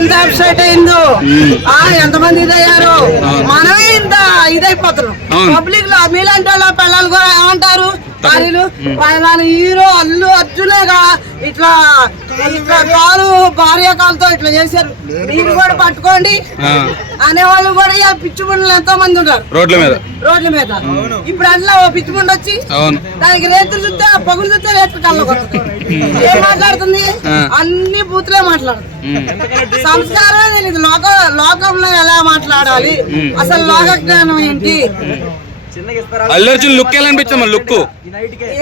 ఎంత అప్సెట్ అయిందో, ఎంతమంది ఇదయ్యారు. మనమే ఇంత ఇదైపోతున్నాం పబ్లిక్ లో. మీలాంటి వాళ్ళ పిల్లలు కూడా ఏమంటారు, హీరో అల్లు అర్జునేగా ఇట్లా ఇట్లా కాలు భార్య కాలుతో ఇట్లా చేశారు, మీరు కూడా పట్టుకోండి అనేవాళ్ళు కూడా ఇలా పిచ్చి పుండలు ఎంతో మంది ఉన్నారు రోడ్ల మీద. ఇప్పుడు అట్లా ఓ పిచ్చి పుండ వచ్చి దానికి రేతులు చూస్తే పగులు చూస్తే రేతులు కళ్ళ ఏం మాట్లాడుతుంది, అన్ని బూతులే మాట్లాడుతుంది. సంస్కారం తెలియదు, లోకంలో ఎలా మాట్లాడాలి, అసలు లోక జ్ఞానం ఏంటి. అల్లు అర్జున్ లుక్ ఎలా అనిపించమ్మా? లుక్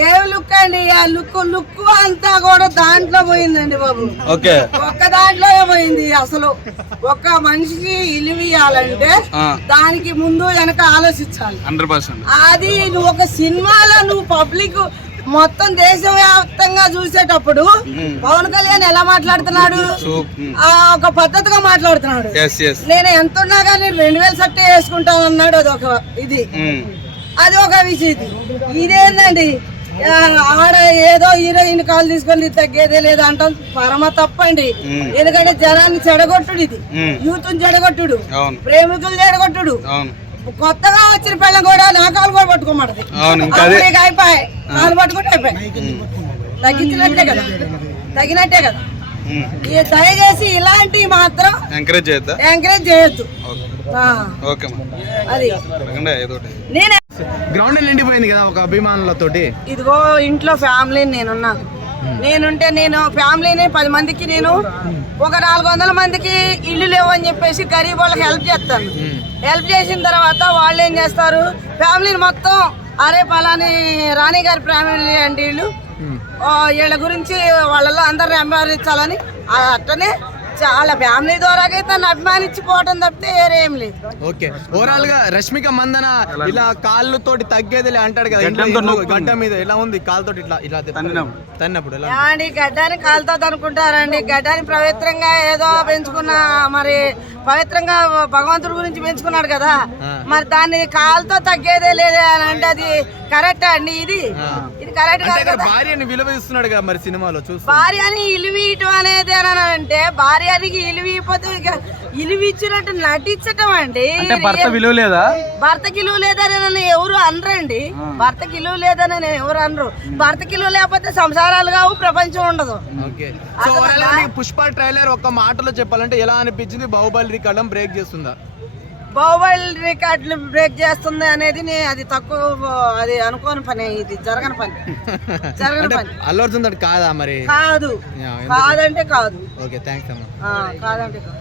ఏం లుక్ అండి, ఆ లుక్ అంతా కూడా దాంట్లో పోయిందండి బాబు. ఒక్క దాంట్లో పోయింది. అసలు ఒక్క మనిషికి ఇల్లు ఇవ్వాలంటే దానికి ముందు వెనక ఆలోచించాలి. అది నువ్వు ఒక సినిమాలో నువ్వు పబ్లిక్ మొత్తం దేశవ్యాప్తంగా చూసేటప్పుడు పవన్ కళ్యాణ్ ఎలా మాట్లాడుతున్నాడు, ఒక పద్ధతిగా మాట్లాడుతున్నాడు. నేను ఎంత ఉన్నా కానీ 2000 షర్ట్ వేసుకుంటాను అన్నాడు. అది ఒక విషయం. ఇదేందండి, ఆడ ఏదో హీరోయిన్ కాల్ తీసుకొని తగ్గేదే లేదు అంటాం, పరమ తప్పండి. ఎందుకంటే జనాన్ని చెడగొట్టుడు, ఇది యూత్ చెడగొట్టుడు, ప్రేమికులు చెడగొట్టుడు. కొత్తగా వచ్చిన పిల్లలు కూడా నా కాలు కూడా పట్టుకోమంటది, అయిపోయాయి కాలు పట్టుకుంటే అయిపోయాయి. తగినట్టే కదా. దయచేసి ఇలాంటివి మాత్రం ఎంకరేజ్ చేయొద్దు. అది నేనే గ్రౌండ్ నిండిపోయింది కదా ఒక అభిమానులతోటి. ఇదిగో ఇంట్లో ఫ్యామిలీ నేనుంటే నేను ఫ్యామిలీని 10 మందికి నేను ఒక 400 మందికి ఇల్లు లేవు అని చెప్పేసి గరీబ్ వాళ్ళకి హెల్ప్ చేస్తాను. హెల్ప్ చేసిన తర్వాత వాళ్ళు ఏం చేస్తారు, ఫ్యామిలీని మొత్తం అరే పలాని రాణి గారి ఫ్యామిలీ అంటే వీళ్ళ గురించి వాళ్ళలో అందరిని అభిమానించాలని అట్టనే చాలా ఫ్యామిలీ ద్వారా తను అభిమానించిపోవడం తప్పితే వేరేం లేదు. ఓకే, ఓవరాల్ గా రష్మిక మందన ఇలా కాళ్ళతోటి తగ్గేది అంటాడు కదా, గడ్డ మీద ఎలా ఉంది కాలుతోటి ఇట్లా తన్నప్పుడు గడ్డాన్ని కాలుతో అనుకుంటారండి. గడ్డాన్ని పవిత్రంగా ఏదో పెంచుకున్న, మరి పవిత్రంగా భగవంతుడి గురించి పెంచుకున్నాడు కదా, మరి దాన్ని కాలుతో తగ్గేదే లేదే అని అంటే అది కరెక్ట్ అండి. ఇది కరెక్ట్ కాదు. భార్యని విలువ ఇస్తున్నాడు కదా మరి సినిమాలో చూసి. భార్యని ఇలువీయటం అనేది అంటే భార్యకి ఇలువీయపోతే ఇలువ ఇచ్చినట్టు నటించటం అండి. భర్తకి విలువ లేదని ఎవరు అనరండి. భర్తకి విలువ లేదని ఎవరు అనరు. భర్తకి విలువ లేకపోతే సంసారాలు కావు, ప్రపంచం ఉండదు. పుష్ప ట్రైలర్ ఒక్క మాటలో చెప్పాలంటే ఎలా అనిపించింది? బాహుబలి రికార్డ్ బ్రేక్ చేస్తుందా? బాహుబలి రికార్డులు బ్రేక్ చేస్తుంది అనేది అది తక్కువ, అది అనుకోని పని, ఇది జరగని పని. అల్లు అర్జున్ కాదా మరి? కాదంటే కాదు. ఓకే, థాంక్స్ అమ్మా. కాదంటే కాదు.